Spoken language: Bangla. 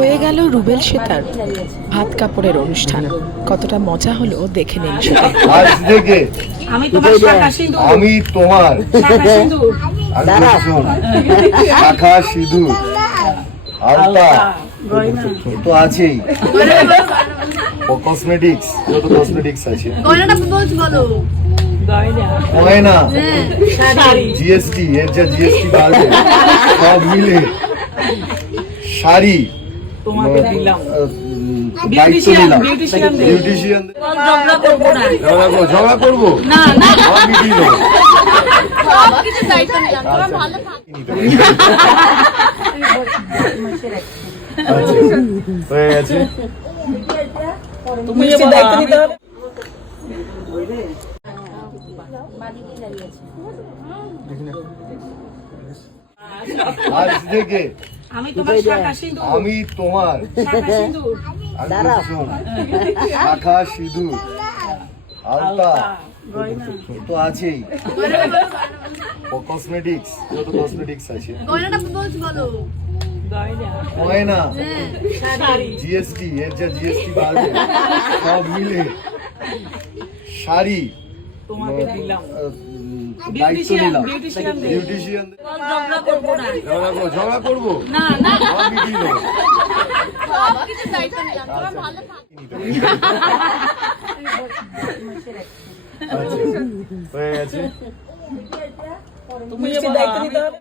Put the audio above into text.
হয়ে গেল রুবেল সেতার ভাত কাপড়ের অনুষ্ঠান। কতটা মজা হলো দেখে নিন সেটা আজ থেকে আমি তোমার শাখা সিঁদুর। আমি তোমার শাখা আলতা তো আছেই। ও কসমেটিক্স যত কসমেটিক্স আছে। গয়নাটা বলো। গয়না। গয়না। জিএসটি এর যা জিএসটি বাড়বে সব মিলে। শাড়ি। তোমাকে দিলাম। ঝগড়া করব না। না। আচ্ছা, হয়ে গেছে। তুমি দায়িত্ব নিতে হবে। আজ থেকে আমি তোমার শাখা সিঁদুর। আমি তোমার। শাখা সিঁদুর। শাখা সিঁদুর। আলতা। তো আছেই। কসমেটিক্স যত কসমেটিক্স আছে। গয়নাটা বলছি বলো। গয়না। জিএসটি এর যা জিএসটি বাড়বে সব মিলে। শাড়ি। তোমাকে দিলাম। দায়িত্ব বিউটিশিয়ান নিলাম বিউটিশিয়ান বিউটিশিয়ান ঝগড়া করব না। না হয়ে গেছে তুমি দায়িত্ব নিতে হবে।